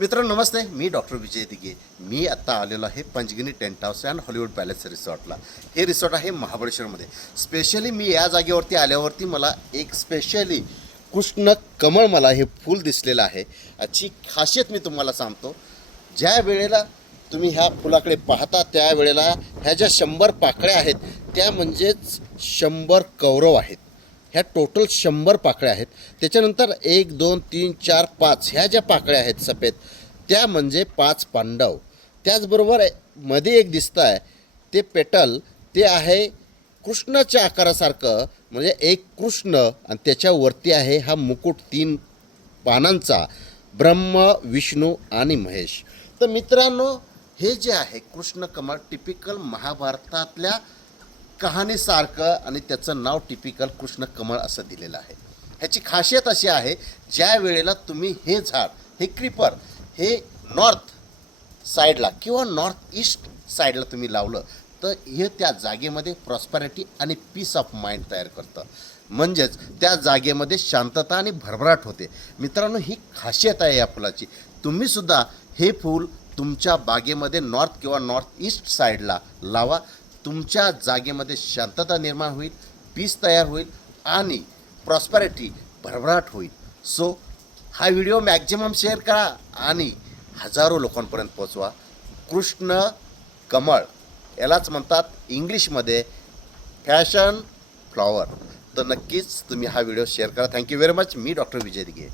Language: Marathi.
मित्रांनो नमस्ते. मी डॉक्टर विजय दिगे मी आत्ता आलेलो आहे Panchgani tent house and Hollywood palace रिसॉर्टला. हे रिसॉर्ट आहे महाबळेश्वरमध्ये. स्पेशली मी या जागेवरती आल्यावरती मला एक स्पेशली कृष्ण कमळ मला हे फूल दिसलेलं आहे. याची खासियत मी तुम्हाला सांगतो. ज्या वेळेला तुम्ही ह्या फुलाकडे पाहता त्या वेळेला ह्या ज्या शंभर पाकळ्या आहेत त्या म्हणजेच शंभर कौरव आहेत. ह्या टोटल शंभर पाकळ्या आहेत. त्याच्यानंतर एक दोन तीन चार पाच ह्या ज्या पाकळ्या आहेत सफेद त्या म्हणजे पाच पांडव. त्याचबरोबरमध्ये एक दिसतं आहे ते पेटल ते आहे कृष्णाच्या आकारासारखं म्हणजे एक कृष्ण आणि त्याच्यावरती आहे हा मुकुट तीन पानांचा ब्रह्म विष्णू आणि महेश. तर मित्रांनो हे जे आहे कृष्ण कमळ टिपिकल महाभारतातल्या कहाणीसारखं आणि त्याचं नाव टिपिकल कृष्ण कमळ असं दिलेलं आहे. ह्याची खासियत अशी आहे ज्या वेळेला तुम्ही हे झाड हे क्रिपर हे नॉर्थ साईडला किंवा नॉर्थ ईस्ट साईडला तुम्ही लावलं तर हे त्या जागेमध्ये प्रॉस्पॅरिटी आणि पीस ऑफ माइंड तयार करतं. म्हणजेच त्या जागेमध्ये शांतता आणि भरभराट होते. मित्रांनो ही खासियत आहे या फुलाची. तुम्हीसुद्धा हे फूल तुमच्या बागेमध्ये नॉर्थ किंवा नॉर्थ ईस्ट साईडला लावा. तुमच्या जागेमध्ये शांतता निर्माण होईल पीस तयार होईल आणि प्रॉस्पॅरिटी भरभराट होईल. सो हा व्हिडिओ मॅक्झिमम शेअर करा आणि हजारो लोकांपर्यंत पोचवा कृष्ण कमळ यालाच म्हणतात इंग्लिशमध्ये फॅशन फ्लॉवर. तर नक्कीच तुम्ही हा व्हिडिओ शेअर करा. थँक्यू व्हेरी मच मी डॉक्टर विजय दिघे.